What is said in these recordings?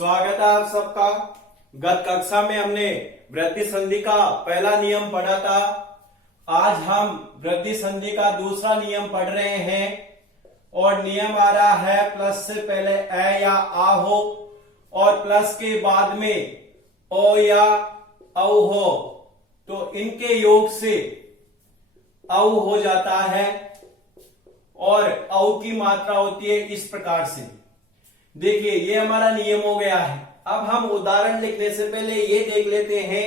स्वागत है आप सबका। गत कक्षा में हमने वृद्धि संधि का पहला नियम पढ़ा था। आज हम वृद्धि संधि का दूसरा नियम पढ़ रहे हैं और नियम आ रहा है प्लस से पहले ए या आ हो और प्लस के बाद में ओ या औ हो तो इनके योग से औ हो जाता है और औ की मात्रा होती है इस प्रकार से। देखिए ये हमारा नियम हो गया है। अब हम उदाहरण लिखने से पहले ये देख लेते हैं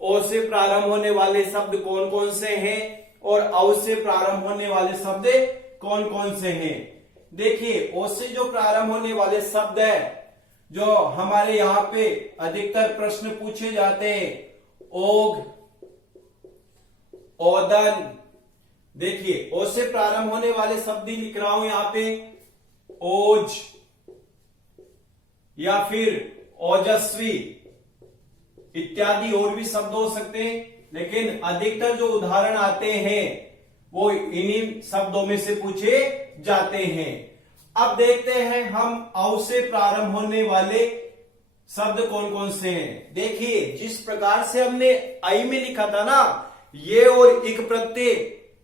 ओ से प्रारंभ होने वाले शब्द कौन कौन से हैं और औ से प्रारंभ होने वाले शब्द कौन कौन से हैं। देखिए ओ से जो प्रारंभ होने वाले शब्द है जो हमारे यहाँ पे अधिकतर प्रश्न पूछे जाते हैं, ओग, ओदन। देखिए ओ से प्रारंभ होने वाले शब्द ही लिख रहा हूं यहाँ पे, ओज या फिर ओजस्वी इत्यादि और भी शब्द हो सकते हैं, लेकिन अधिकतर जो उदाहरण आते हैं वो इन्हीं शब्दों में से पूछे जाते हैं। अब देखते हैं हम औ से प्रारंभ होने वाले शब्द कौन कौन से हैं। देखिए जिस प्रकार से हमने आई में लिखा था ना, ये और इक प्रत्यय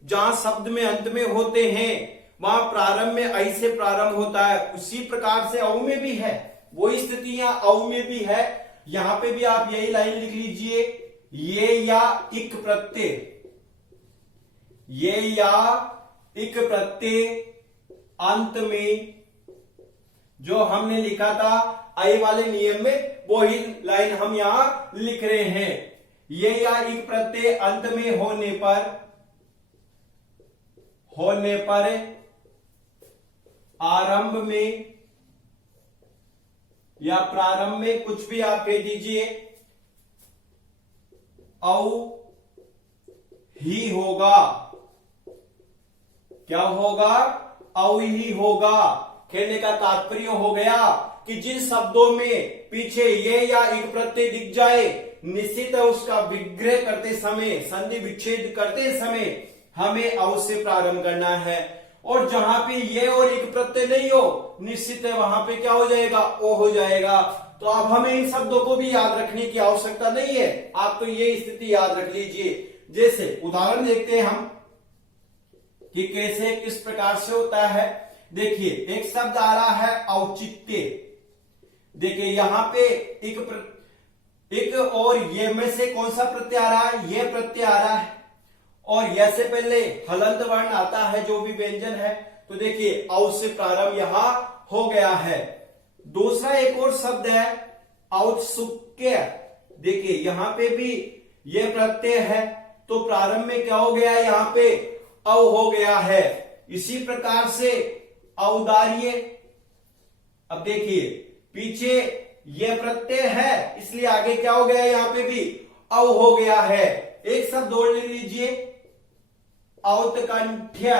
जहां शब्द में अंत में होते हैं वहां प्रारंभ में आई से प्रारंभ होता है, उसी प्रकार से औ में भी है। वही स्थितियां औ में भी है। यहां पे भी आप यही लाइन लिख लीजिए, ये या इक प्रत्यय, ये या इक प्रत्यय अंत में जो हमने लिखा था आई वाले नियम में वही लाइन हम यहां लिख रहे हैं। ये या इक प्रत्यय अंत में होने पर आरंभ में या प्रारंभ में कुछ भी आप कह दीजिए, औ ही होगा। क्या होगा? औ ही होगा। कहने का तात्पर्य हो गया कि जिन शब्दों में पीछे ये या एक प्रत्यय दिख जाए, निश्चित है उसका विग्रह करते समय, संधि विच्छेद करते समय हमें औ से प्रारंभ करना है। और जहां पे ये और एक प्रत्यय नहीं हो, निश्चित है वहां पे क्या हो जाएगा? ओ हो जाएगा। तो अब हमें इन शब्दों को भी याद रखने की आवश्यकता नहीं है, आप तो ये स्थिति याद रख लीजिए। जैसे उदाहरण देखते हैं हम कि कैसे किस प्रकार से होता है। देखिए एक शब्द आ रहा है औचित्य। देखिए यहां पे एक और ये में से कौन सा प्रत्यय आ रहा है? ये प्रत्यय आ रहा है और यह से पहले हलंत वर्ण आता है जो भी व्यंजन है। तो देखिए औ से प्रारंभ यहां हो गया है। दूसरा एक और शब्द है औत्सुक्य। देखिए यहां पे भी यह प्रत्यय है तो प्रारंभ में क्या हो गया है? यहां पे औ हो गया है। इसी प्रकार से औदार्य। अब देखिए पीछे यह प्रत्यय है इसलिए आगे क्या हो गया? यहां पे भी औ हो गया है। एक शब्द और लिख लीजिए, औत्कंठ्य।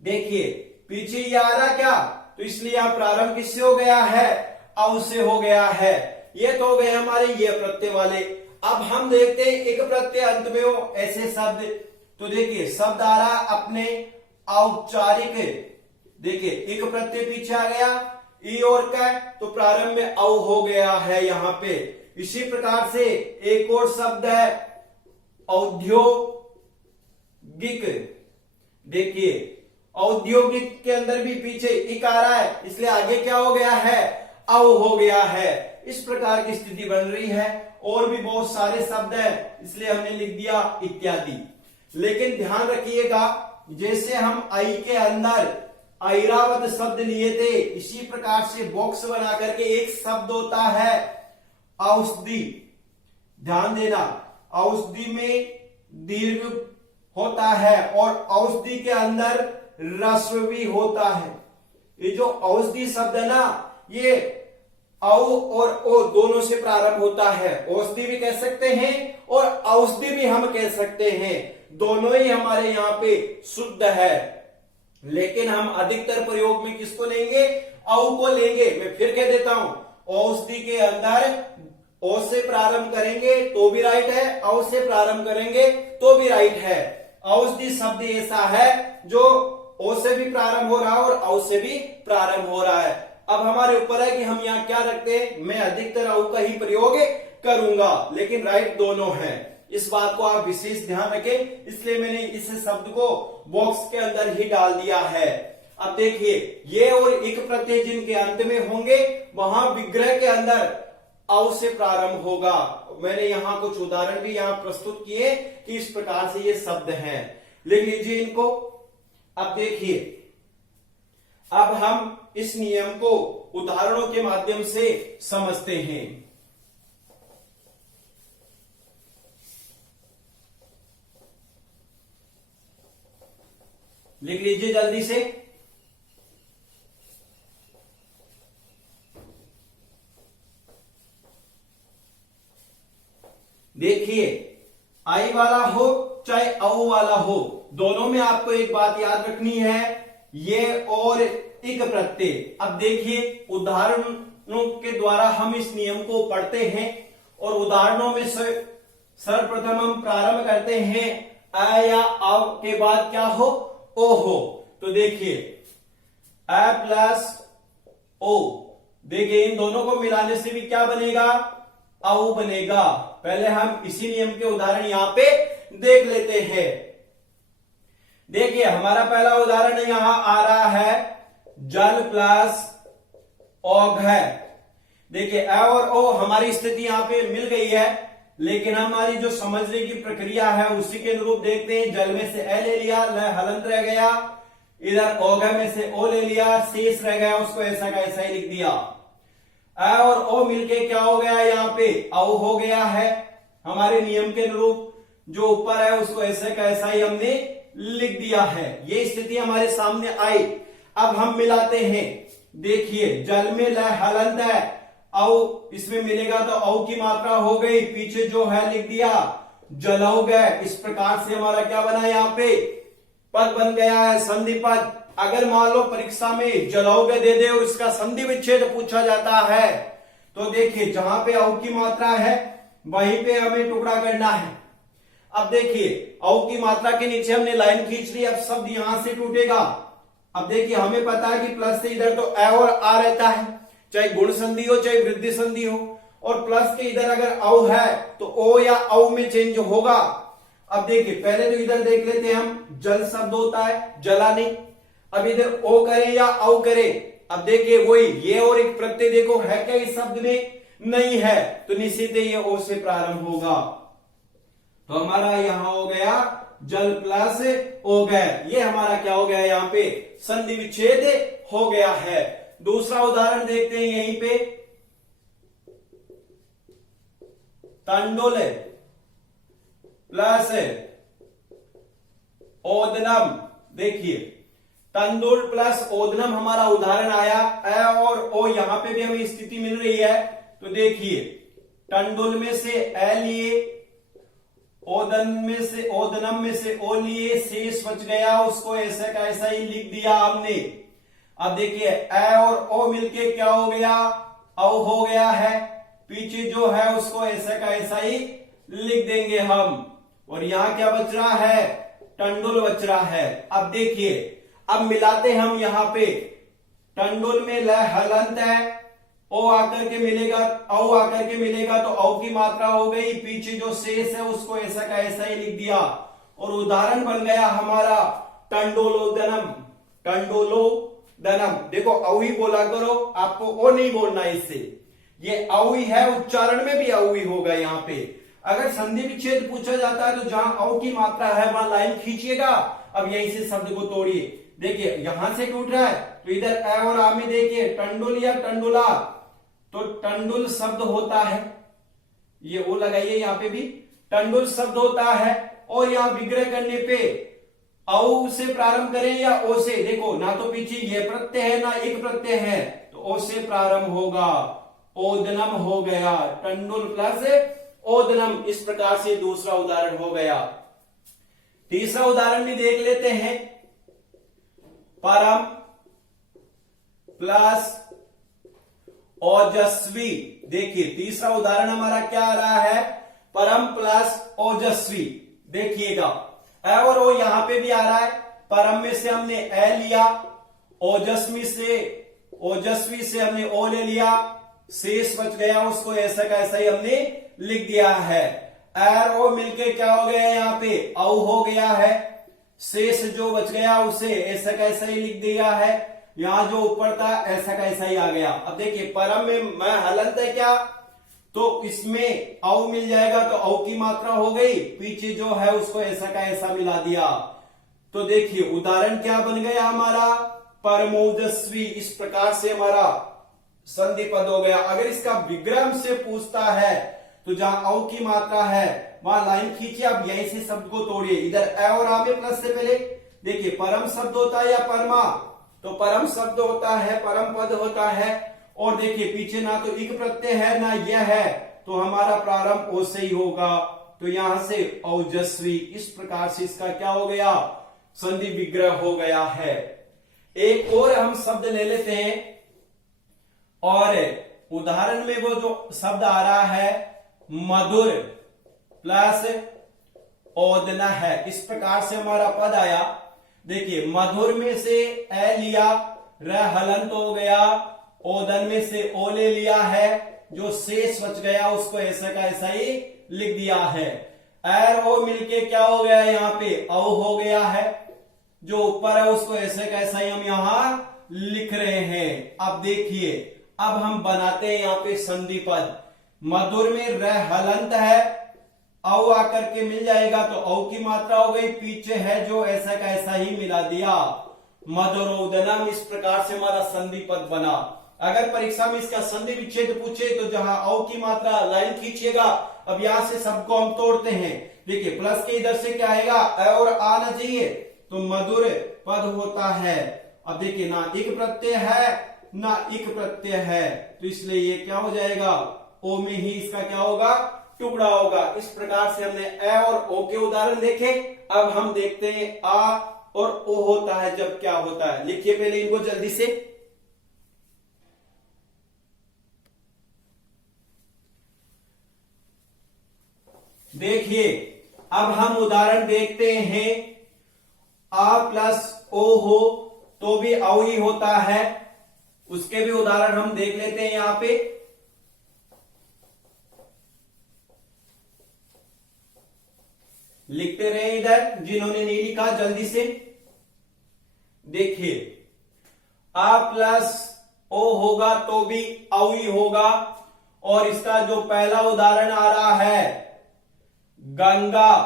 देखिए पीछे ये आ रहा क्या? तो इसलिए यहां प्रारंभ किससे हो गया है? औ से हो गया है। ये तो हो गए हमारे ये प्रत्यय वाले। अब हम देखते हैं एक प्रत्यय अंत में हो ऐसे शब्द। तो देखिए शब्द आ रहा अपने औपचारिक। देखिए एक प्रत्यय पीछे आ गया, ई और का, तो प्रारंभ में औ हो गया है यहां पे। इसी प्रकार से एक और शब्द है औद्योगिक। देखिए औद्योगिक के अंदर भी पीछे इक आ रहा है इसलिए आगे क्या हो गया है? औ हो गया है। इस प्रकार की स्थिति बन रही है। और भी बहुत सारे शब्द हैं इसलिए हमने लिख दिया इत्यादि। लेकिन ध्यान रखिएगा जैसे हम आई के अंदर ऐरावत शब्द लिए थे, इसी प्रकार से बॉक्स बना करके एक शब्द होता है औषधि। ध्यान देना, औषधि में दीर्घ होता है और औषधि के अंदर ह्रस्व भी होता है। ये जो औषधि शब्द है ना, ये औ और ओ दोनों से प्रारंभ होता है। औषधि भी कह सकते हैं और औषधि भी हम कह सकते हैं, दोनों ही हमारे यहाँ पे शुद्ध है। लेकिन हम अधिकतर प्रयोग में किसको लेंगे? औ को लेंगे। मैं फिर कह देता हूं, औषधि के अंदर ओ से प्रारंभ करेंगे तो भी राइट है, औ से प्रारंभ करेंगे तो भी राइट है। औषधि शब्द ऐसा है जो ओ से भी प्रारंभ हो रहा है और औ से भी प्रारंभ हो रहा है। अब हमारे ऊपर है कि हम यहाँ क्या रखते हैं। मैं अधिकतर औ का ही प्रयोग करूंगा, लेकिन राइट दोनों है। इस बात को आप विशेष ध्यान रखें, इसलिए मैंने इस शब्द को बॉक्स के अंदर ही डाल दिया है। अब देखिए, ये और इक प्रत्यय जिनके अंत में होंगे वहां विग्रह के अंदर औ से प्रारंभ होगा। मैंने यहाँ कुछ उदाहरण भी यहाँ प्रस्तुत किए कि इस प्रकार से ये शब्द हैं, लिख लीजिए इनको। अब देखिए, अब हम इस नियम को उदाहरणों के माध्यम से समझते हैं। लिख लीजिए जल्दी से। देखिए, आई वाला हो चाहे औ वाला हो, दोनों में आपको एक बात याद रखनी है, ये और इक प्रत्यय। अब देखिए, उदाहरणों के द्वारा हम इस नियम को पढ़ते हैं और उदाहरणों में सर्वप्रथम हम प्रारंभ करते हैं अ या अव के बाद क्या हो, ओ हो। तो देखिए, अ प्लस ओ, देखिए इन दोनों को मिलाने से भी क्या बनेगा, औ बनेगा। पहले हम इसी नियम के उदाहरण यहां पे देख लेते हैं। देखिए, हमारा पहला उदाहरण यहां आ रहा है जल प्लस ओघ है। देखिए, अ और ओ हमारी स्थिति यहां पे मिल गई है, लेकिन हमारी जो समझने की प्रक्रिया है उसी के अनुरूप देखते हैं। जल में से ए ले लिया, ल हलंत रह गया, इधर ओघ में से ओ ले लिया, शेष रह गया, उसको ऐसा का ऐसा ही लिख दिया। अ और ओ मिलके क्या हो गया, यहाँ पे औ हो गया है। हमारे नियम के अनुरूप जो ऊपर है उसको ऐसे का ऐसा ही हमने लिख दिया है। ये स्थिति हमारे सामने आई। अब हम मिलाते हैं। देखिए, जल में ल हलंत है, औ इसमें मिलेगा तो औ की मात्रा हो गई, पीछे जो है लिख दिया जलौघ। इस प्रकार से हमारा क्या बना, यहाँ पे पद बन गया है, संधि पद। अगर मान लो परीक्षा में जलौघ दे दे और इसका संधि विच्छेद पूछा जाता है, तो देखिए जहां पे औ की मात्रा है वहीं पे हमें टुकड़ा करना है। अब देखिए, औ की मात्रा के नीचे हमने लाइन खींच ली, अब शब्द यहां से टूटेगा। अब देखिए, हमें पता है कि प्लस से इधर तो अ और आ रहता है, चाहे गुण संधि हो चाहे वृद्धि संधि हो, और प्लस के इधर अगर औ है तो ओ या औ में चेंज होगा। अब देखिए, पहले तो इधर देख लेते हैं हम, जल शब्द होता है, जलानी। अब इधर ओ करें या औ करें, अब देखिए वही ये और एक प्रत्यय देखो है क्या इस शब्द में, नहीं है, तो निश्चित ही ये ओ से प्रारंभ होगा। तो हमारा यहां हो गया जल प्लस ओ गए, ये हमारा क्या हो गया, यहाँ पे संधि विच्छेद हो गया है। दूसरा उदाहरण देखते हैं यहीं पे, तंडुल प्लस ओदनम। देखिए, तंदुल प्लस ओदनम हमारा उदाहरण आया। अ और ओ यहां पे भी हमें स्थिति मिल रही है। तो देखिए, तंडुल में से अ लिए, ओदनम में से ओ लिए, शेष बच गया, उसको ऐसा का ऐसा ही लिख दिया हमने। अब देखिए, अ और ओ मिलके क्या हो गया, औ हो गया है, पीछे जो है उसको ऐसा का ऐसा ही लिख देंगे हम। और यहां क्या बच रहा है, टंडुल बच रहा है। अब देखिए, अब मिलाते हम यहां पे, टंडुल में ल हलंत है, ओ आकर के मिलेगा, औ आकर के मिलेगा तो औ की मात्रा हो गई, पीछे जो शेष है उसको ऐसा का ऐसा ही लिख दिया, और उदाहरण बन गया हमारा टंडोलोदनम। टंडोलोदनम, देखो औ ही बोला करो, आपको ओ नहीं बोलना इससे, ये औ ही है, उच्चारण में भी औ ही होगा। यहाँ पे अगर संधि विच्छेद पूछा जाता है तो जहां औ की मात्रा है वहां लाइन खींचिएगा। अब यहीं से शब्द को तोड़िए। देखिए, यहां से टूट रहा है तो इधर अ और आ में देखिए टंडुल या टंडुला, तो टंडुल शब्द होता है, ये ओ लगाइए, यहाँ पे भी टंडुल शब्द होता है। और यहाँ विग्रह करने पे औ से प्रारंभ करें या ओ से, देखो ना तो पीछे ये प्रत्यय है ना एक प्रत्यय है, तो ओ से प्रारंभ होगा, ओदनम हो गया, टंडुल प्लस ओदनम। इस प्रकार से दूसरा उदाहरण हो गया। तीसरा उदाहरण भी देख लेते हैं, परम प्लस ओजस्वी। देखिए, तीसरा उदाहरण हमारा क्या आ रहा है, परम प्लस ओजस्वी। देखिएगा, अ और ओ यहां पे भी आ रहा है, परम में से हमने अ लिया, ओजस्वी से ओजस्वी से हमने ओ ले लिया, शेष बच गया उसको ऐसा का ऐसा ही हमने लिख दिया है। एर ओ मिलके क्या हो गया यहाँ पे औ हो गया है, शेष जो बच गया उसे ऐसा का ऐसा ही लिख दिया है। यहाँ जो ऊपर था ऐसा का ऐसा ही आ गया। अब देखिए परम में मैं हलंत है क्या, तो इसमें औ मिल जाएगा तो औ की मात्रा हो गई, पीछे जो है उसको ऐसा का ऐसा मिला दिया। तो देखिए उदाहरण क्या बन गया हमारा, परमोजस्वी। इस प्रकार से हमारा संधि पद हो गया। अगर इसका विग्रह से पूछता है तो जहां औ की मात्रा है वहां लाइन खींचिए। अब यहीं से शब्द को तोड़िए, इधर ए और आ में प्लस से पहले देखिए परम शब्द होता है या परमा, तो परम शब्द होता है, परम पद होता है। और देखिए पीछे ना तो इक प्रत्यय है ना यह है, तो हमारा प्रारंभ ओ से ही होगा। तो यहां से औजस्वी, इस प्रकार से इसका क्या हो गया, संधि विग्रह हो गया है। एक और हम शब्द ले लेते हैं, और उदाहरण में वो जो शब्द आ रहा है मधुर प्लस ओदना है। इस प्रकार से हमारा पद आया। देखिए मधुर में से ए लिया, र हलंत हो गया, ओदन में से ओ ले लिया है, जो शेष बच गया उसको ऐसा का ऐसा ही लिख दिया है। एर ओ मिलके क्या हो गया यहाँ पे औ हो गया है, जो ऊपर है उसको ऐसे का ऐसा ही हम यहां लिख रहे हैं। अब देखिए अब हम बनाते हैं यहाँ पे संधि पद। मधुर में र हलंत है, औ आकर के मिल जाएगा तो औ की मात्रा हो गई, पीछे है जो ऐसा का ऐसा ही मिला दिया, मधुरोदनम। इस प्रकार से हमारा संधि पद बना। अगर परीक्षा में इसका संधि विच्छेद पूछे तो जहां औ की मात्रा लाइन खींचिएगा। अब यहां से सबको हम तोड़ते हैं। देखिए प्लस के इधर से क्या आएगा, अ और आना चाहिए, तो मधुर पद होता है। अब देखिए ना इक प्रत्यय है ना इक प्रत्यय है, तो इसलिए ये क्या हो जाएगा, ओ में ही इसका क्या होगा, टुकड़ा होगा। इस प्रकार से हमने ए और ओ के उदाहरण देखे। अब हम देखते हैं आ और ओ होता है जब क्या होता है। लिखिए पहले इनको जल्दी से। देखिए अब हम उदाहरण देखते हैं। आ प्लस ओ हो तो भी औ ही होता है, उसके भी उदाहरण हम देख लेते हैं यहां पे। लिखते रहे इधर, जिन्होंने नहीं लिखा जल्दी से। देखिए आ प्लस ओ होगा तो भी औ ही होगा, और इसका जो पहला उदाहरण आ रहा है गंगा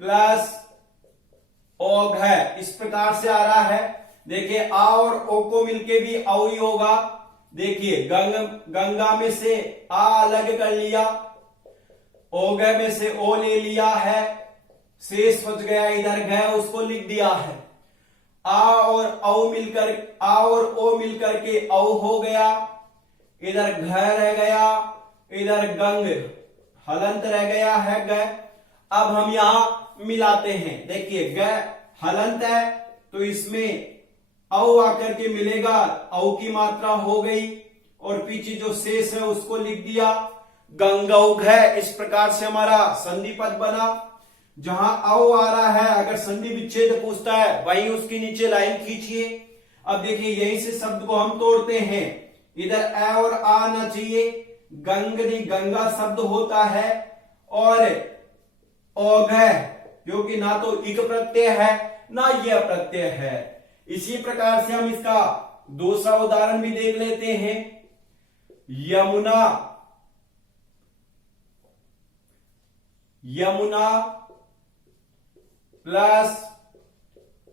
प्लस ओघ है, इस प्रकार से आ रहा है। देखिए आ और ओ को मिलके भी औ ही होगा। देखिए गंगा में से आ अलग कर लिया, ओघ में से ओ ले लिया है, शेष बच गया इधर घ, उसको लिख दिया है। आ और औ मिलकर, आ और ओ मिलकर के औ हो गया, इधर घ रह गया, इधर गंग हलंत रह गया है ग। अब हम यहां मिलाते हैं। देखिए ग हलंत है तो इसमें औ आकर के मिलेगा, औ की मात्रा हो गई, और पीछे जो शेष है उसको लिख दिया, गंगौघ है। इस प्रकार से हमारा संधि पद बना। जहां औ आ रहा है अगर संधि विच्छेद पूछता है वहीं उसके नीचे लाइन खींचिए। अब देखिए यहीं से शब्द को हम तोड़ते हैं। इधर ए और आ आना चाहिए, गंगनी गंगा शब्द होता है, और ओघ क्योंकि ना तो इक प्रत्यय है ना यह प्रत्यय है। इसी प्रकार से हम इसका दूसरा उदाहरण भी देख लेते हैं। यमुना, यमुना प्लस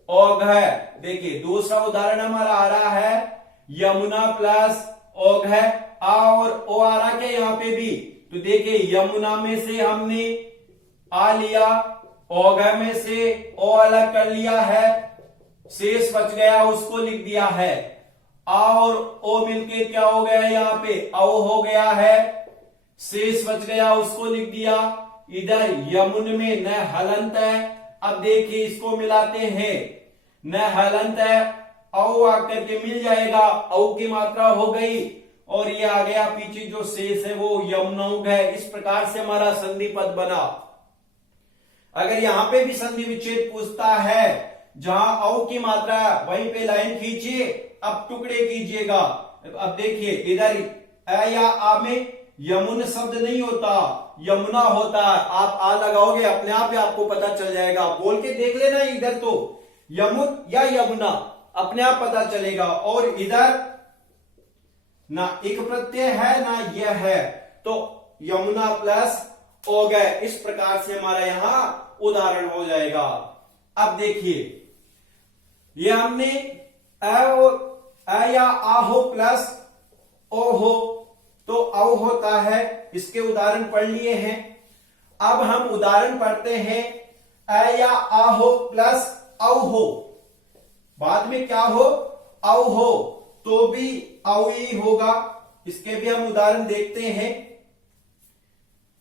ओघ। देखिए दूसरा उदाहरण हमारा आ रहा है यमुना प्लस ओघ। आ और ओ आ रहा क्या यहाँ पे भी, तो देखिए यमुना में से हमने आ लिया, ओघ में से ओ अलग कर लिया है, शेष बच गया उसको लिख दिया है। आ और ओ मिलके क्या हो गया यहाँ पे औ हो गया है, शेष बच गया उसको लिख दिया। इधर यमुन में न हलंत है। अब देखिए इसको मिलाते हैं, न हलंत है, औ आकर के मिल जाएगा, औ की मात्रा हो गई, और ये आ गया पीछे जो शेष है वो यमुनौघ है। इस प्रकार से हमारा संधि पद बना। अगर यहां पे भी संधि विच्छेद पूछता है, जहां औ की मात्रा वहीं पे लाइन खींचिए अब टुकड़े कीजिएगा। अब देखिए इधर अ या आ में यमुन शब्द नहीं होता, यमुना होता है। आप आ लगाओगे अपने आप ही आपको पता चल जाएगा, बोल के देख लेना। इधर तो यमुन या यमुना अपने आप पता चलेगा। और इधर ना एक प्रत्यय है ना यह है, तो यमुना प्लस हो गए। इस प्रकार से हमारा यहां उदाहरण हो जाएगा। अब देखिए ये हमने अ या आ हो प्लस ओ हो तो औ होता है, इसके उदाहरण पढ़ लिए हैं। अब हम उदाहरण पढ़ते हैं अ या आ हो प्लस औ हो, बाद में क्या हो औ हो तो भी औ ही होगा। इसके भी हम उदाहरण देखते हैं।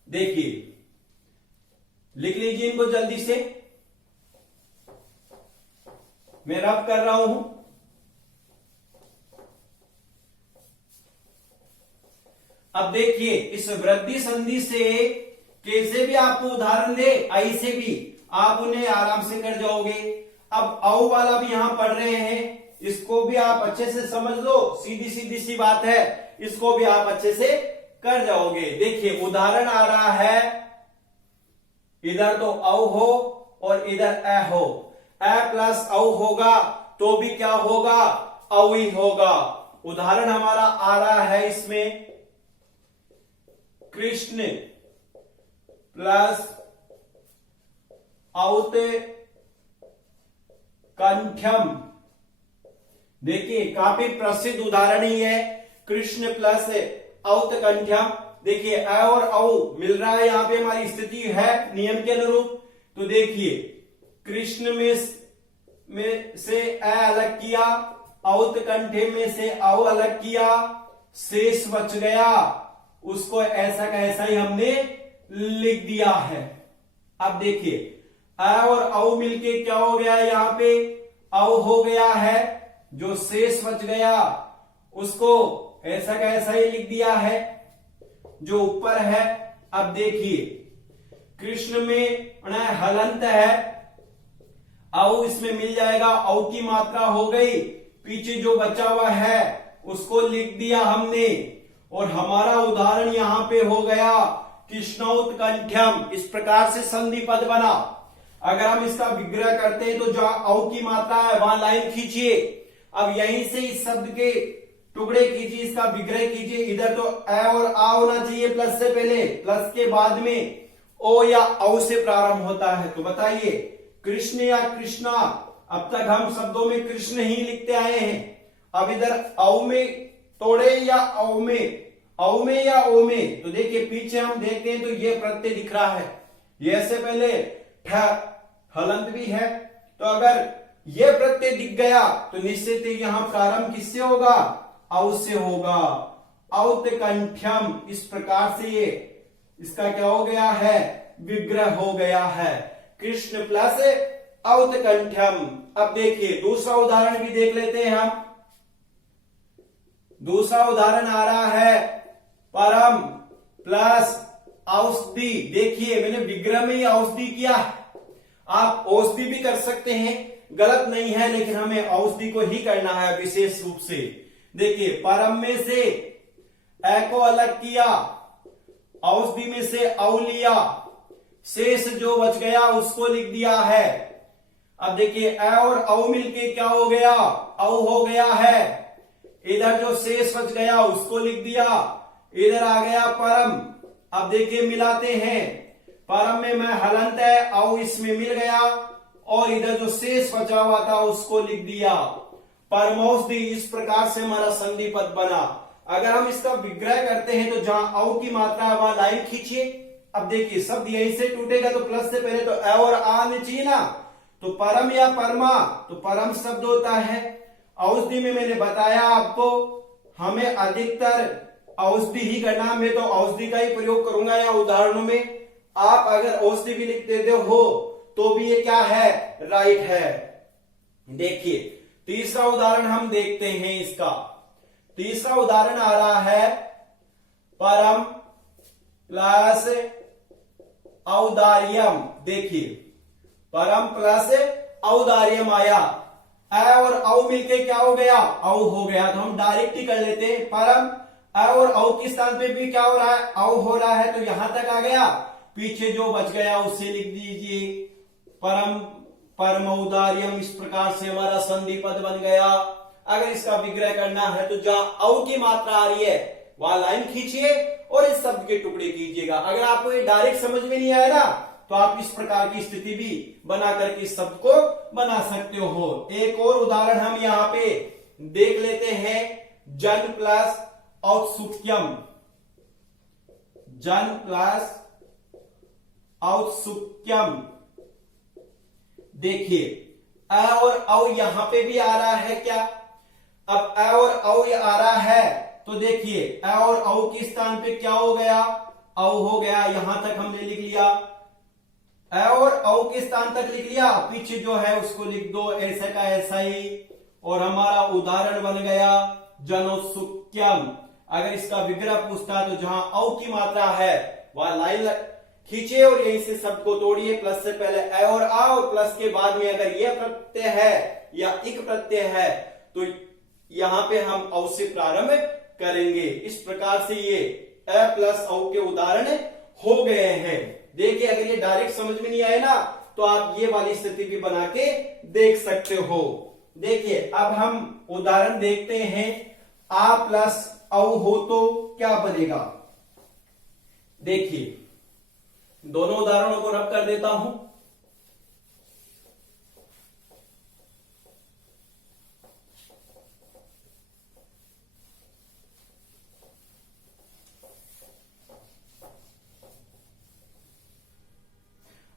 देखिए लिख लीजिए इनको जल्दी से, मैं रब कर रहा हूं। अब देखिए इस वृद्धि संधि से कैसे भी आपको उदाहरण दे, ऐसे भी आप उन्हें आराम से कर जाओगे। अब औ वाला भी यहां पढ़ रहे हैं, इसको भी आप अच्छे से समझ लो, सीधी सीधी सी बात है, इसको भी आप अच्छे से कर जाओगे। देखिए उदाहरण आ रहा है, इधर तो औ हो और इधर अ हो, अ प्लस औ होगा तो भी क्या होगा औ ही होगा। उदाहरण हमारा आ रहा है इसमें कृष्ण प्लस औत कंठ्यम। देखिए काफी प्रसिद्ध उदाहरण ही है, कृष्ण प्लस औत कंठ्यम। देखिए अ और औ मिल रहा है, यहां पे हमारी स्थिति है नियम के अनुरूप। तो देखिए कृष्ण में से अ अलग किया, औत कंठे में से औ अलग किया, शेष बच गया, उसको ऐसा का ऐसा ही हमने लिख दिया है। अब देखिए अ और औ मिलके क्या हो गया, यहां पे औ हो गया है, जो शेष बच गया उसको ऐसा का ऐसा ही लिख दिया है जो ऊपर है। अब देखिए कृष्ण में हलंत है, औ इसमें मिल जाएगा, औ की मात्रा हो गई, पीछे जो बचा हुआ है उसको लिख दिया हमने। और हमारा उदाहरण यहां पे हो गया कृष्णौत कंठ्यम। इस प्रकार से संधि पद बना। अगर हम इसका विग्रह करते हैं तो जहां औ की मात्रा है वहां लाइन खींचिए। अब यहीं से इस शब्द के टुकड़े कीजिए, इसका विग्रह कीजिए। इधर तो अ और आ होना चाहिए प्लस से पहले, प्लस के बाद में ओ या औ से प्रारंभ होता है। तो बताइए कृष्ण या कृष्णा, अब तक हम शब्दों में कृष्ण ही लिखते आए हैं। अब इधर औ में तोड़े या औ में या ओ में, तो देखिए पीछे हम देखते हैं तो ये प्रत्यय दिख रहा है, ये से पहले ठ हलंत भी है। तो अगर ये प्रत्यय दिख गया तो निश्चित ही यहां प्रारंभ किससे होगा, औ से होगा। औत कंठ्यम, इस प्रकार से ये इसका क्या हो गया है, विग्रह हो गया है, कृष्ण प्लस औत कंठ्यम। अब देखिए दूसरा उदाहरण भी देख लेते हैं हम। दूसरा उदाहरण आ रहा है परम प्लस औषधि। देखिए मैंने विग्रह में ही औषधि किया, आप औषधि भी कर सकते हैं, गलत नहीं है, लेकिन हमें औषधि को ही करना है विशेष रूप से। देखिए परम में से अ को अलग किया, औषधि में से औ लिया, शेष जो बच गया उसको लिख दिया है। अब देखिए अ और औ मिलके क्या हो गया, औ हो गया है। इधर जो शेष बच गया उसको लिख दिया, इधर आ गया परम। अब देखिए मिलाते हैं, परम में मैं हलंत है, औ इसमें मिल गया, और इधर जो शेष बचा हुआ था उसको लिख दिया, परमौषधि। इस प्रकार से हमारा संधि पद बना। अगर हम इसका विग्रह करते हैं तो जहां औ की मात्रा है वहां लाइन खींचिए। अब देखिए शब्द यहीं से टूटेगा तो प्लस से पहले तो अ और आ आने चाहिए ना, तो परम या परमा, तो परम शब्द होता है। औषधि में मैंने बताया आपको हमें अधिकतर औषधि ही करना, मैं तो औषधि का ही प्रयोग करूंगा या उदाहरणों में। आप अगर औषधि भी लिख देते हो तो भी ये क्या है, राइट है। देखिए तीसरा उदाहरण हम देखते हैं इसका। तीसरा उदाहरण आ रहा है परम प्लस औदार्यम। देखिए परम प्लस औदार्यम आया, अ और औ मिलके क्या हो गया, औ हो गया। तो हम डायरेक्ट ही कर लेते हैं। परम अ और औ के स्थान पे भी क्या हो रहा है, औ हो रहा है, तो यहां तक आ गया। पीछे जो बच गया उसे लिख दीजिए परम परमौदार्यम। इस प्रकार से हमारा संधि पद बन गया। अगर इसका विग्रह करना है तो जहां औ की मात्रा आ रही है वहां लाइन खींचिए और इस शब्द के टुकड़े कीजिएगा। अगर आपको ये डायरेक्ट समझ में नहीं आया ना, तो आप इस प्रकार की स्थिति भी बना करके इस शब्द को बना सकते हो। एक और उदाहरण हम यहां पे देख लेते हैं। जन प्लस औत्सुक्यम, जन प्लस औत्सुक्यम। देखिए अ और औ यहां पे भी आ रहा है क्या, अब अ और औ आ रहा है तो देखिए अ और औ के स्थान पे क्या हो गया, औ हो गया। यहां तक हमने लिख लिया, अ और औ के स्थान तक लिख लिया, पीछे जो है उसको लिख दो ऐसा का ऐसा ही। और हमारा उदाहरण बन गया जनोत्सुक्यम। अगर इसका विग्रह पूछता है तो जहां औ की मात्रा है वहां लाइन खींचे और यहीं से शब्द को तोड़िए। प्लस से पहले अ और आ और प्लस के बाद में अगर यह प्रत्यय है या इक प्रत्यय है तो यहां पे हम औ से प्रारंभ करेंगे। इस प्रकार से ये अ प्लस औ के उदाहरण हो गए हैं। देखिए अगर ये डायरेक्ट समझ में नहीं आए ना, तो आप ये वाली स्थिति भी बना के देख सकते हो। देखिए अब हम उदाहरण देखते हैं। आ प्लस औ हो तो क्या बनेगा। देखिए दोनों उदाहरणों को रब कर देता हूं।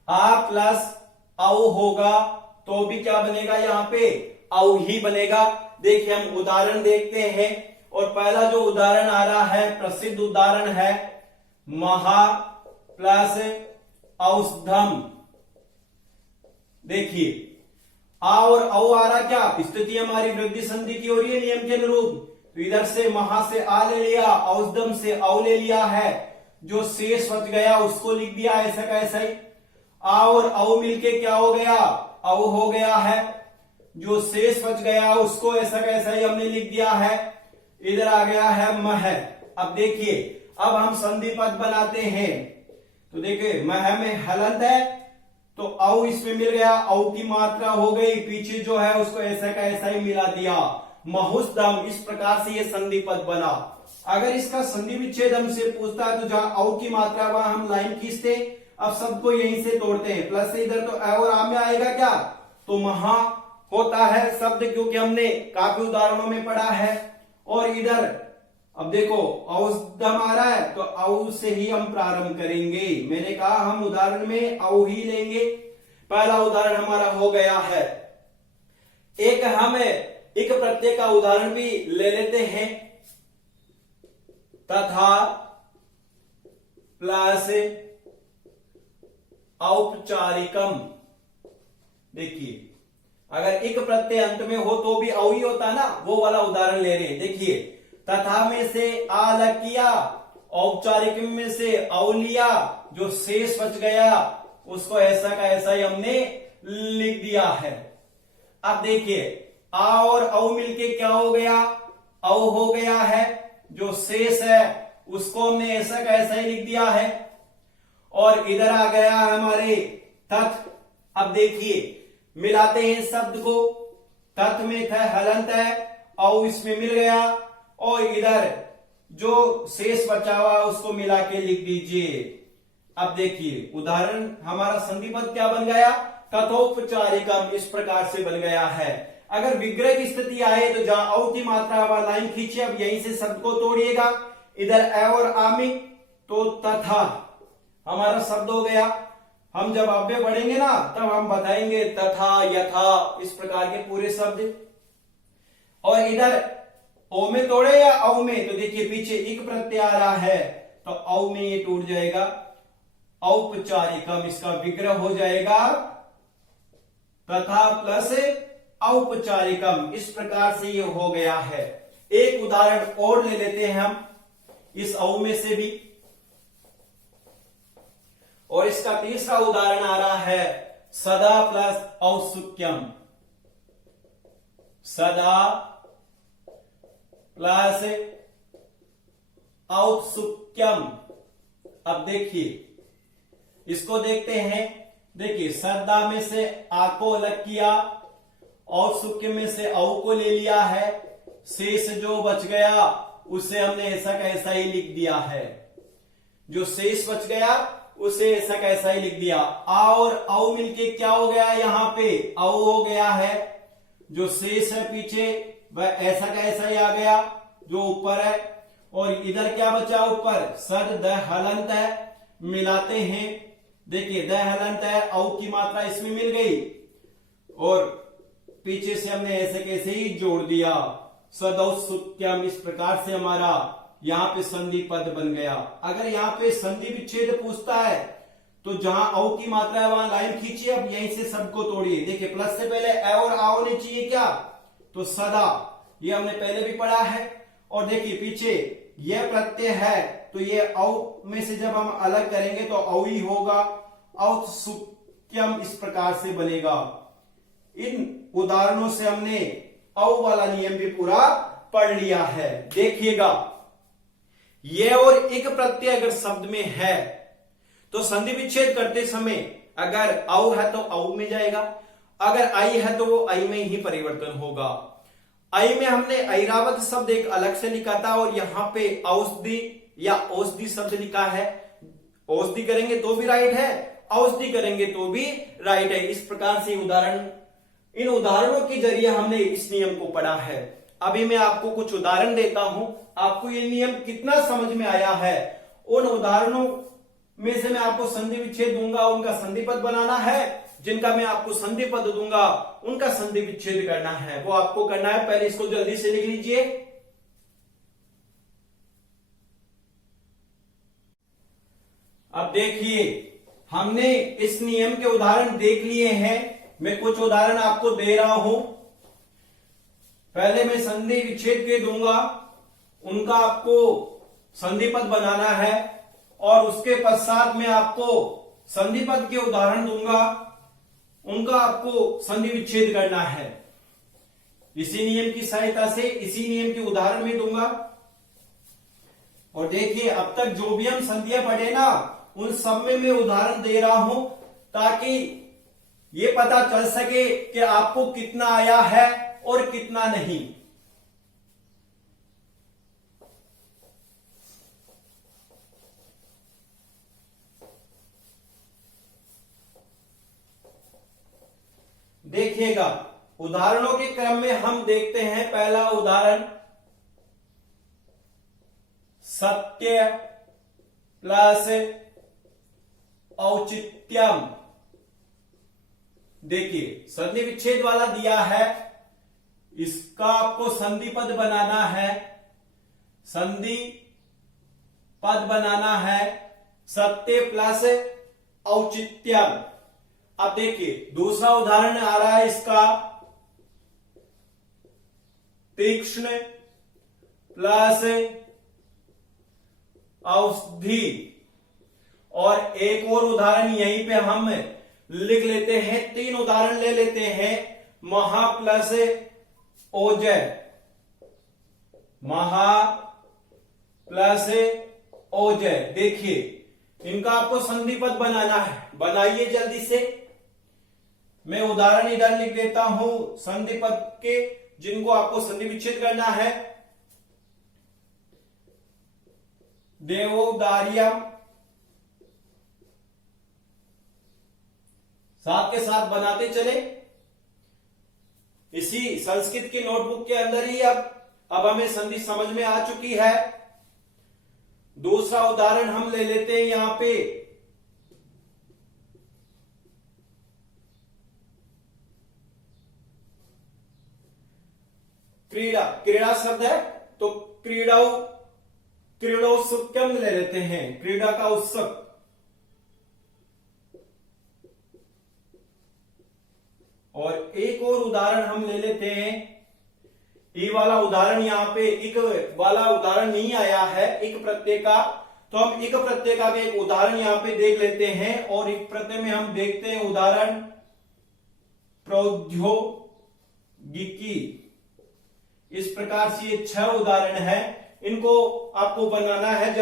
आ प्लस औ होगा तो भी क्या बनेगा, यहां पे औ ही बनेगा। देखिए हम उदाहरण देखते हैं और पहला जो उदाहरण आ रहा है प्रसिद्ध उदाहरण है महा प्लस औषधम। देखिए आ और औ आ रहा, क्या स्थिति हमारी वृद्धि संधि की हो रही है नियम के अनुरूप। तो इधर से महा से आ ले लिया, औषधम से औ ले लिया है, जो शेष बच गया उसको लिख दिया ऐसा का ऐसा ही। आ और औ मिलके क्या हो गया, औ हो गया है, जो शेष बच गया उसको ऐसा का ऐसा ही हमने लिख दिया है। इधर आ गया है मह। अब देखिए अब हम संधि पद बनाते हैं। तो देखिए मह में हलंत है तो औ इसमें मिल गया, औ की मात्रा हो गई, पीछे जो है उसको ऐसा का ऐसा ही मिला दिया महुस्दम। इस प्रकार से ये संधि पद बना। अगर इसका संधि विच्छेद हमसे पूछता है तो जहां औ की मात्रा वहां हम लाइन खींचते, अब शब्द को यहीं से तोड़ते हैं। प्लस से इधर तो अ और आ में आएगा क्या, तो महा होता है शब्द, क्योंकि हमने काफी उदाहरणों में पढ़ा है। और इधर अब देखो औषधम आ रहा है तो औ से ही हम प्रारंभ करेंगे। मैंने कहा हम उदाहरण में औ ही लेंगे। पहला उदाहरण हमारा हो गया है। एक हम एक प्रत्यय का उदाहरण भी ले लेते हैं। तथा प्लस औपचारिकम। देखिए अगर एक प्रत्यय अंत में हो तो भी औ ही होता ना, वो वाला उदाहरण ले रहे हैं। देखिए तथा में से आ लग किया, औपचारिक में से औ लिया, जो शेष बच गया उसको ऐसा का ऐसा ही हमने लिख दिया है। अब देखिए आ और औ मिलके क्या हो गया, औ हो गया है, जो शेष है उसको हमने ऐसा का ऐसा ही लिख दिया है। और इधर आ गया हमारे तथ। अब देखिए मिलाते हैं शब्द को। तथ में था हलंत है, औ इसमें मिल गया, और इधर जो शेष बचा हुआ उसको मिला के लिख दीजिए। अब देखिए उदाहरण हमारा संधि पद क्या बन गया, तथोपचारिकम। इस प्रकार से बन गया है। अगर विग्रह की स्थिति आए तो जहां औ की मात्रा वह लाइन खींचे, अब यहीं से शब्द को तोड़िएगा। इधर अ और आ में तो तथा हमारा शब्द हो गया। हम जब अव्यय पढ़ेंगे ना तब हम बताएंगे तथा यथा, इस प्रकार के पूरे शब्द। और इधर ओ में तोड़े या औ में, तो देखिए पीछे एक प्रत्यय आ रहा है तो औ में ये टूट जाएगा, औपचारिकम। इसका विग्रह हो जाएगा तथा प्लस औपचारिकम। इस प्रकार से ये हो गया है। एक उदाहरण और ले लेते हैं हम इस औ में से भी। और इसका तीसरा उदाहरण आ रहा है सदा प्लस औत्सुक्यम। सदा प्लस औत्सुक्यम। अब देखिए इसको देखते हैं। देखिए सदा में से आ को अलग किया, औत्सुक्य में से औ को ले लिया है, शेष जो बच गया उसे हमने ऐसा कैसा ही लिख दिया है। जो शेष बच गया उसे ऐसा कैसा ही लिख दिया। आ और औ मिलके क्या हो गया, यहां पे औ हो गया है। जो शेष है पीछे वह ऐसा का ऐसा ही आ गया जो ऊपर है। और इधर क्या बचा ऊपर, सद द हलंत है, मिलाते हैं। देखिए द हलंत है, औ की मात्रा इसमें मिल गई और पीछे से हमने ऐसे कैसे ही जोड़ दिया। सदौत्सुक्यम, इस प्रकार से हमारा यहाँ पे संधि पद बन गया। अगर यहाँ पे संधि विच्छेद पूछता है तो जहां औ की मात्रा है वहां लाइन खींचिए। अब यहीं से सबको तोड़िए। देखिए प्लस से पहले ए और आ होने चाहिए क्या, तो सदा, ये हमने पहले भी पढ़ा है। और देखिए पीछे यह प्रत्यय है तो ये औ में से जब हम अलग करेंगे तो औ ही होगा। औत्सुक्यम इस प्रकार से बनेगा। इन उदाहरणों से हमने औ वाला नियम भी पूरा पढ़ लिया है। देखिएगा ये और एक प्रत्यय अगर शब्द में है तो संधि विच्छेद करते समय अगर औ है तो औ में जाएगा, अगर आई है तो वो आई में ही परिवर्तन होगा। आई में हमने ऐरावत शब्द एक अलग से लिखा था और यहां पे औषधि या औषधि शब्द लिखा है। औषधि करेंगे तो भी राइट है, औषधि करेंगे तो भी राइट है। इस प्रकार से इन उदाहरणों के जरिए हमने इस नियम को पढ़ा है। अभी मैं आपको कुछ उदाहरण देता हूं, आपको ये नियम कितना समझ में आया है। उन उदाहरणों में से मैं आपको संधि विच्छेद दूंगा, उनका संधि पद बनाना है। जिनका मैं आपको संधि पद दूंगा उनका संधि विच्छेद करना है, वो आपको करना है। पहले इसको जल्दी से लिख लीजिए। अब देखिए हमने इस नियम के उदाहरण देख लिए हैं। मैं कुछ उदाहरण आपको दे रहा हूं। पहले मैं संधि विच्छेद के दूंगा, उनका आपको संधि पद बनाना है और उसके पश्चात मैं आपको संधि पद के उदाहरण दूंगा, उनका आपको संधि विच्छेद करना है। इसी नियम की सहायता से इसी नियम के उदाहरण में दूंगा। और देखिए अब तक जो भी हम संधियां पढ़े ना उन सब में मैं उदाहरण दे रहा हूं ताकि ये पता चल सके कि आपको कितना आया है और कितना नहीं। देखिएगा उदाहरणों के क्रम में हम देखते हैं। पहला उदाहरण सत्य प्लस औचित्यम। देखिए संधि विच्छेद वाला दिया है, इसका आपको संधि पद बनाना है। संधि पद बनाना है सत्य प्लस औचित्यम। अब देखिए दूसरा उदाहरण आ रहा है इसका तीक्ष्ण प्लस औषधि। और एक और उदाहरण यहीं पे हम लिख लेते हैं, 3 उदाहरण ले लेते हैं। महा प्लस ओजय, महा प्लस ओजय। देखिए इनका आपको संधि पद बनाना है, बनाइए जल्दी से। मैं उदाहरण इधर लिख देता हूं संधि पद के, जिनको आपको संधि विच्छेद करना है। देवोदार्यम, साथ के साथ बनाते चले। इसी संस्कृत की नोटबुक के अंदर ही अब हमें संधि समझ में आ चुकी है। दूसरा उदाहरण हम ले लेते हैं यहां पे क्रीड़ा। क्रीड़ा शब्द है तो क्रीड़ोत्सुक्यम ले लेते हैं, क्रीड़ा का उत्सुक। और एक और उदाहरण हम ले लेते हैं। ई वाला उदाहरण यहां पे इक वाला उदाहरण नहीं आया है इक प्रत्यय का, तो हम इक प्रत्यय का भी एक उदाहरण यहां पे देख लेते हैं। और इक प्रत्यय में हम देखते हैं उदाहरण प्रौद्योगिकी। इस प्रकार से ये 6 उदाहरण है, इनको आपको बनाना है,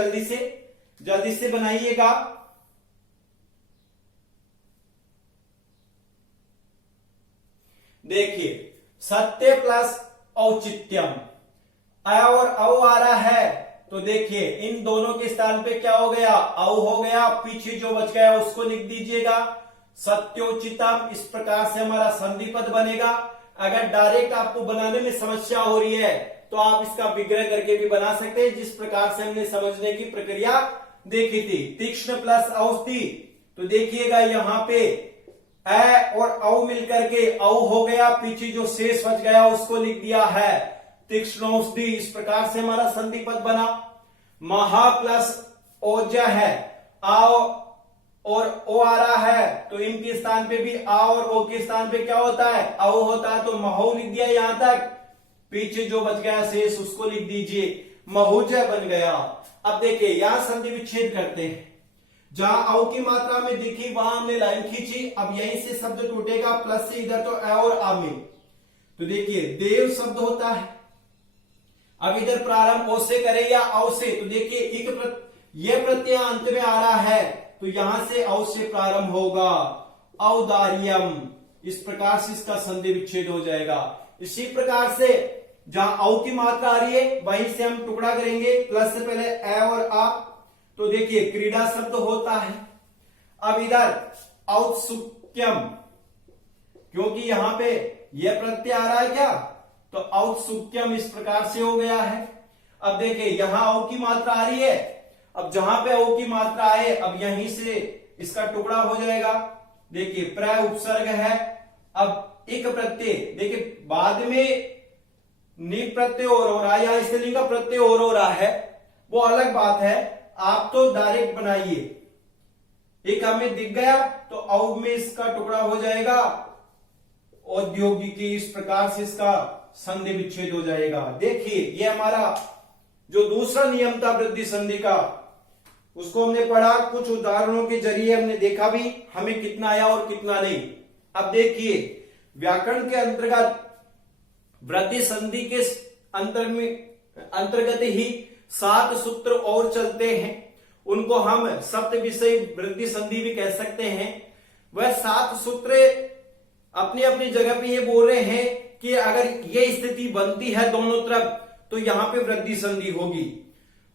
जल्दी से बनाइएगा। देखिए, सत्य प्लस औचित्यम, अ और औ आ रहा है, तो देखिए इन दोनों के स्थान पे क्या हो गया, औ हो गया, पीछे जो बच गया उसको लिख दीजिएगा सत्योचितम। इस प्रकार से हमारा संधि पद बनेगा। अगर डायरेक्ट आपको बनाने में समस्या हो रही है तो आप इसका विग्रह करके भी बना सकते हैं, जिस प्रकार से हमने समझने की प्रक्रिया देखी थी। तीक्ष्ण प्लस औषधि, तो देखिएगा यहां पे अ और औ मिलकर के औ हो गया, पीछे जो शेष बच गया उसको लिख दिया है तीक्ष्ण औषधि। इस प्रकार से हमारा संधि पद बना। महा प्लस ओज है, आ और ओ आ रहा है, तो इनके स्थान पे भी आ और ओ के स्थान पे क्या होता है, औ होता है, तो महू लिख दिया यहां तक, पीछे जो बच गया शेष उसको लिख दीजिए, महुजय बन गया। अब देखिए यहां संधि विच्छेद करते हैं, जहां औ की मात्रा में दिखी वहां हमने लाइन खींची, अब यहीं से शब्द टूटेगा, प्लस से इधर तो अ और आ में, तो देखिए देव शब्द होता है। अब इधर प्रारंभ ओ से करें या औ से, तो देखिए ये प्रत्यय अंत में आ रहा है, तो यहां से औ से प्रारंभ होगा, औदार्यम। इस प्रकार से इसका संधि विच्छेद हो जाएगा। इसी प्रकार से जहां औ की मात्रा आ रही है वहीं से हम टुकड़ा करेंगे, प्लस से पहले अ और आ, तो देखिए क्रीड़ा शब्द होता है। अब इधर औत्सुक्यम, क्योंकि यहां पे यह प्रत्यय आ रहा है क्या, तो औत्सुक्यम इस प्रकार से हो गया है। अब देखिए यहां औ की मात्रा आ रही है, अब जहां पे औ की मात्रा आए अब यहीं से इसका टुकड़ा हो जाएगा। देखिए प्र उपसर्ग है, अब एक प्रत्यय, देखिए बाद में निक प्रत्यय और हो रहा है या स्त्रीलिंग का प्रत्यय और हो रहा है, वो अलग बात है, आप तो डायरेक्ट बनाइए। एक हमें दिख गया तो औ में इसका टुकड़ा हो जाएगा औद्योगिकी, इस प्रकार से इसका संधि विच्छेद हो जाएगा। देखिए ये हमारा जो दूसरा नियम था वृद्धि संधि का, उसको हमने पढ़ा, कुछ उदाहरणों के जरिए हमने देखा भी हमें कितना आया और कितना नहीं। अब देखिए व्याकरण के अंतर्गत वृद्धि संधि के अंतर्गत ही 7 सूत्र और चलते हैं, उनको हम सप्त विषय वृद्धि संधि भी कह सकते हैं। वह 7 सूत्र अपनी अपनी जगह पे ये बोल रहे हैं कि अगर ये स्थिति बनती है दोनों तरफ तो यहां पे वृद्धि संधि होगी।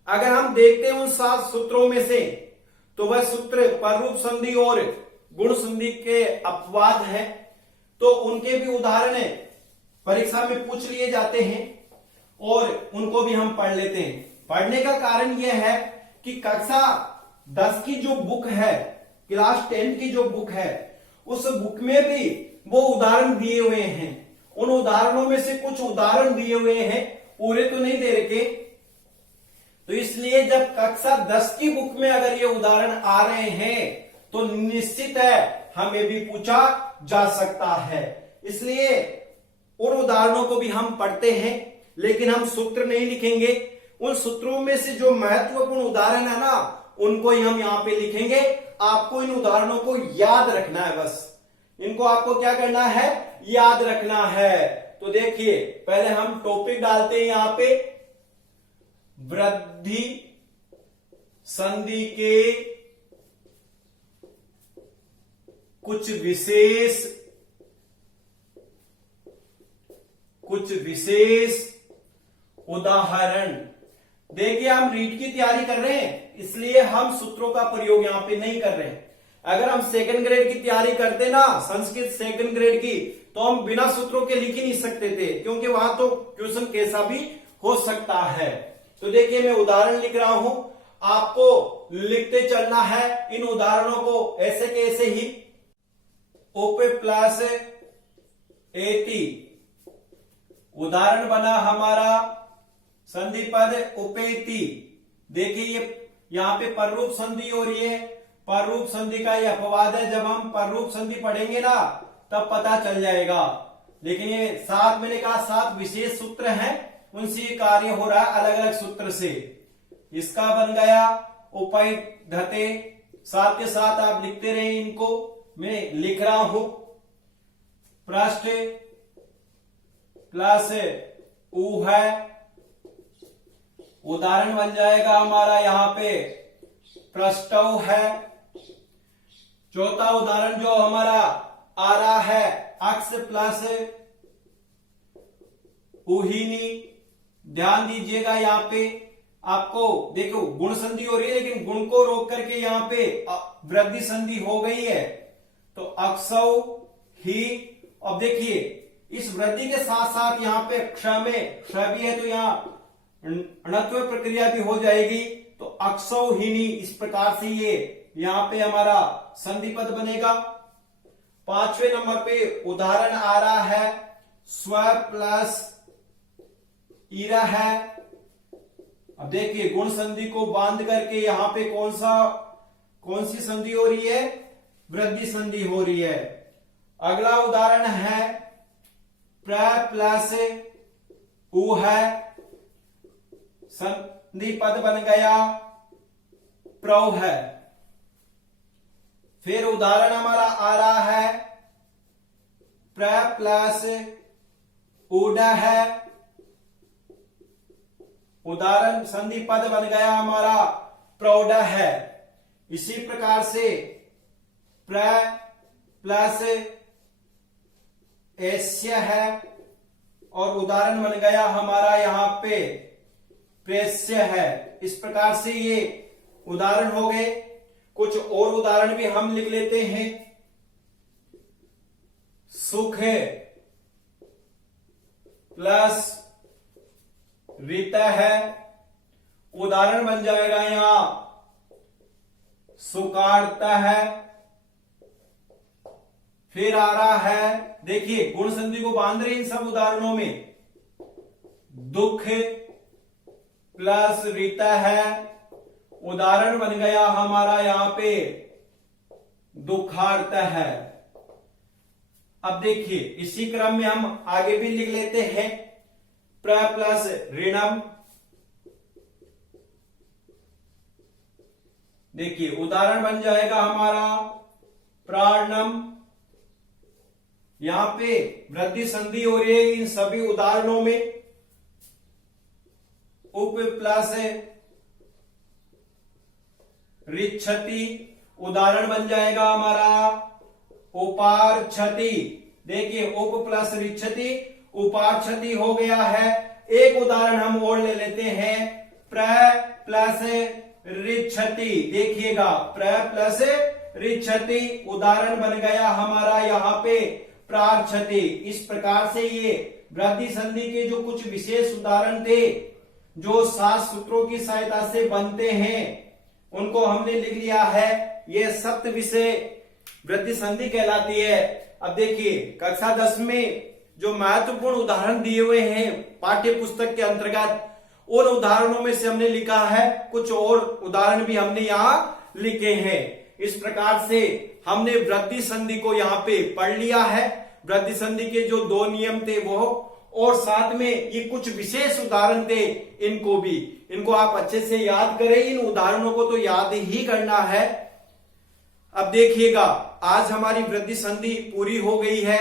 अगर हम देखते हैं उन 7 सूत्रों में से, तो वह सूत्र पररूप संधि और गुण संधि के अपवाद है, तो उनके भी उदाहरण परीक्षा में पूछ लिए जाते हैं और उनको भी हम पढ़ लेते हैं। पढ़ने का कारण यह है कि कक्षा 10 की जो बुक है, क्लास 10 की जो बुक है, उस बुक में भी वो उदाहरण दिए हुए हैं। उन उदाहरणों में से कुछ उदाहरण दिए हुए हैं, पूरे तो नहीं दे रखे, तो इसलिए जब कक्षा 10 की बुक में अगर ये उदाहरण आ रहे हैं तो निश्चित है हमें भी पूछा जा सकता है। इसलिए उन उदाहरणों को भी हम पढ़ते हैं, लेकिन हम सूत्र नहीं लिखेंगे। उन सूत्रों में से जो महत्वपूर्ण उदाहरण है ना, उनको ही हम यहां पे लिखेंगे। आपको इन उदाहरणों को याद रखना है, बस इनको आपको क्या करना है, याद रखना है। तो देखिए पहले हम टॉपिक डालते हैं यहां पे, वृद्धि संधि के कुछ विशेष उदाहरण। देखिए हम रीड की तैयारी कर रहे हैं, इसलिए हम सूत्रों का प्रयोग यहां पे नहीं कर रहे हैं। अगर हम सेकंड ग्रेड की तैयारी करते ना, संस्कृत सेकंड ग्रेड की, तो हम बिना सूत्रों के लिख ही नहीं सकते थे, क्योंकि वहां तो क्वेश्चन कैसा भी हो सकता है। तो देखिए मैं उदाहरण लिख रहा हूं, आपको लिखते चलना है इन उदाहरणों को ऐसे के ऐसे ही। उप प्लस एति उदाहरण बना हमारा संधि पद उपेति। देखिए ये यहां पे पररूप संधि हो रही है, पररूप संधि का ये अपवाद है। जब हम पररूप संधि पढ़ेंगे ना तब पता चल जाएगा। लेकिन ये 7 मैंने कहा 7 विशेष सूत्र हैं, उनसे ये कार्य हो रहा है अलग अलग सूत्र से। इसका बन गया उपय धते, साथ के साथ आप लिखते रहे, इनको मैं लिख रहा हूं। पृष्ठ प्लस ऊ है, उदाहरण बन जाएगा हमारा यहां पे प्रस्टव है। चौथा उदाहरण जो हमारा आ रहा है अक्ष प्लस उहीनी। ध्यान दीजिएगा यहां पे आपको देखो गुण संधि हो रही है, लेकिन गुण को रोक करके यहां पे वृद्धि संधि हो गई है, तो अक्षौ ही। अब देखिए इस वृद्धि के साथ साथ यहां पे क्ष में क्ष भी है, तो यहां णत्व प्रक्रिया भी हो जाएगी, तो अक्षौहिणी। इस प्रकार से ये यहां पे हमारा संधि पद बनेगा। 5वें नंबर पे उदाहरण आ रहा है स्व प्लस ईरा है। अब देखिए गुण संधि को बांध करके यहां पे कौन सी संधि हो रही है, वृद्धि संधि हो रही है। अगला उदाहरण है प्र प्लस उ है, संधि पद बन गया प्रव है। फिर उदाहरण हमारा आ रहा है प्र प्लस उड है, उदाहरण संधि पद बन गया हमारा प्रौढ़ है। इसी प्रकार से प्र प्लस एस्य है और उदाहरण बन गया हमारा यहां पे प्रेस्य है। इस प्रकार से ये उदाहरण हो गए। कुछ और उदाहरण भी हम लिख लेते हैं। सुख प्लस रीत है, उदाहरण बन जाएगा यहां सुकार्ता है। फिर आ रहा है देखिए गुण संधि को बांध रहे इन सब उदाहरणों में दुख प्लस रीता है, उदाहरण बन गया हमारा यहां पे दुखार्त है। अब देखिए इसी क्रम में हम आगे भी लिख लेते हैं प्र प्लस ऋणम। देखिए उदाहरण बन जाएगा हमारा प्राणम। यहां पे वृद्धि संधि हो रही है इन सभी उदाहरणों में। उप प्लस रिच्छति, उदाहरण बन जाएगा हमारा उपार्छति। देखिए उप प्लस रिच्छति उपार्छति हो गया है। एक उदाहरण हम और ले लेते हैं प्र प्लस रिच्छति। देखिएगा प्र प्लस रिच्छति, उदाहरण बन गया हमारा यहां पे प्रार्छति। इस प्रकार से ये वृद्धि संधि के जो कुछ विशेष उदाहरण थे जो 7 सूत्रों की सहायता से बनते हैं उनको हमने लिख लिया है। ये सप्त विषय वृद्धि संधि कहलाती है। अब देखिए कक्षा 10 में जो महत्वपूर्ण उदाहरण दिए हुए हैं पाठ्य पुस्तक के अंतर्गत, उन उदाहरणों में से हमने लिखा है, कुछ और उदाहरण भी हमने यहाँ लिखे हैं। इस प्रकार से हमने वृद्धि संधि को यहाँ पे पढ़ लिया है। वृद्धि संधि के जो 2 नियम थे वो, और साथ में ये कुछ विशेष उदाहरण थे, इनको आप अच्छे से याद करें। इन उदाहरणों को तो याद ही करना है। अब देखिएगा आज हमारी वृद्धि संधि पूरी हो गई है।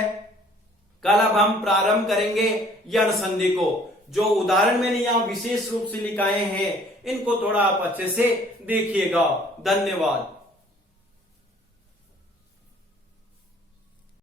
कल अब हम प्रारंभ करेंगे यण संधि को। जो उदाहरण मैंने यहाँ विशेष रूप से लिखाए हैं इनको थोड़ा आप अच्छे से देखिएगा। धन्यवाद।